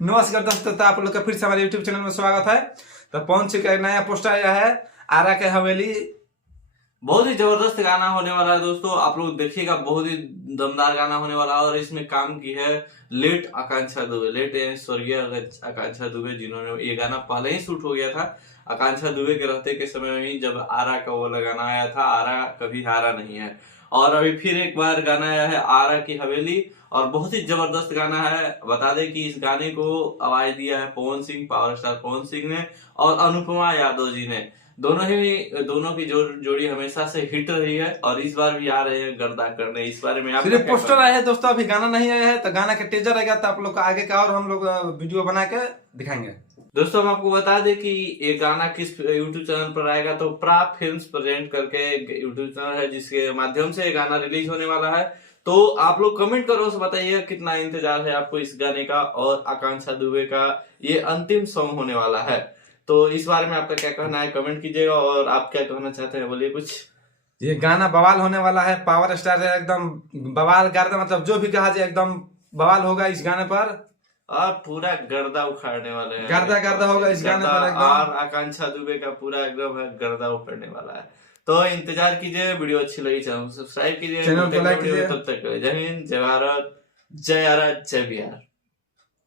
नमस्कार दोस्तों, तो आप लोग का फिर से हमारे YouTube चैनल में स्वागत है। तो पहुंच चुका एक नया पोस्टर आया है आरा के हवेली। बहुत ही जबरदस्त गाना होने वाला है दोस्तों, आप लोग देखिएगा। बहुत ही दमदार गाना होने वाला है और इसमें काम की है लेट आकांक्षा दुबे, लेट स्वर्गीय आकांक्षा दुबे, जिन्होंने ये गाना पहले ही शूट हो गया था। आकांक्षा दुबे के रहते के समय में ही जब आरा का वो गाना आया था, आरा कभी हारा नहीं है। और अभी फिर एक बार गाना आया है आरा की हवेली और बहुत ही जबरदस्त गाना है। बता दें कि इस गाने को आवाज दिया है पवन सिंह, पावर स्टार पवन सिंह ने और अनुपमा यादव जी ने। दोनों की जोड़ी हमेशा से हिट रही है और इस बार भी आ रहे हैं गर्दा करने। इस बारे में सिर्फ पोस्टर आया है दोस्तों, अभी गाना नहीं आया है। तो गाना का टीजर आएगा तो आप लोग को आगे का और हम लोग वीडियो बना के दिखाएंगे। दोस्तों हम आपको बता दें कि ये गाना किस यूट्यूब चैनल पर आएगा। तो प्राप फिल्म्स प्रेजेंट करके यूट्यूब चैनल है जिसके माध्यम से ये गाना रिलीज होने वाला है। तो आप लोग कमेंट करो, बताइए कितना इंतजार है आपको इस गाने का और आकांक्षा दुबे का ये अंतिम सॉन्ग होने वाला है। तो इस बारे में आपका क्या कहना है कमेंट कीजिएगा। और आप क्या कहना चाहते हैं बोलिए कुछ। ये गाना बवाल होने वाला है, पावर स्टार है एकदम बवाल गर्दा, मतलब जो भी कहा जाए एकदम बवाल होगा इस गाने पर। और पूरा गर्दा उखाड़ने वाले हैं, गर्दा होगा इस गाने पर एकदम। और आकांक्षा दुबे का पूरा एकदम गर्दा उखाड़ने वाला है। तो इंतजार कीजिए, वीडियो अच्छी लगी चैनल सब्सक्राइब कीजिए, चैनल को लाइक कीजिए। तब तक जय हिंद, जय भारत, जय आरा, जय बिहार।